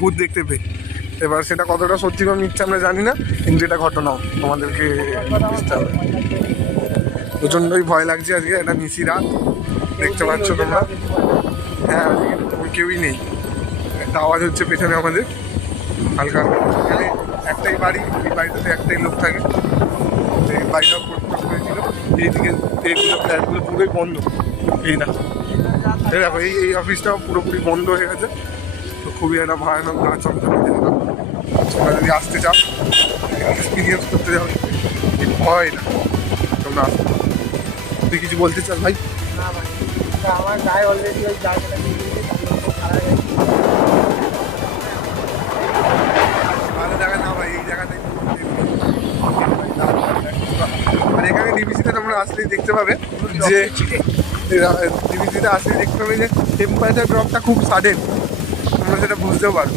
ভূত দেখতে পেয়ে। এবার সেটা কতটা সত্যি বা মিথ্যা আমরা জানি না, কিন্তু এটা ঘটনাও তোমাদেরকে বুঝতে হবে। প্রচণ্ডই ভয় লাগছে আজকে, একটা মিশি রাত দেখতে পাচ্ছ তোমরা। হ্যাঁ, আজকে কেউই নেই, একটা আওয়াজ হচ্ছে পেছনে আমাদের হালকা হালকা। এখানে একটাই বাড়ি, এই বাড়িটাতে একটাই লোক থাকে। এই বাড়িটা করেছিল, এইদিকে এইগুলো ফ্ল্যাটগুলো পুরোই বন্ধ। এই দেখো, এই দেখো, এই অফিসটাও পুরোপুরি বন্ধ হয়ে গেছে। তো খুবই একটা ভয়ানক গা চমকানো জায়গা। তোমরা যদি আসতে চাও, এক্সপিরিয়েন্স করতে যাও, ভয় না, তোমরা আসো। তুই কিছু বলতে চাস ভাই? না ভাই, আমার গায়ে অলরেডি ওই জায়গাটা দিয়ে ভালো জায়গা না ভাই, এই জায়গাটাই। আর এখানে ডিবিসিতে তোমরা আসলেই দেখতে পাবে যে ডিবিসিতে আসলেই দেখতে পাবে যে টেম্পারেচার ড্রপটা খুব সাডেন, তোমরা সেটা বুঝতেও পারবে।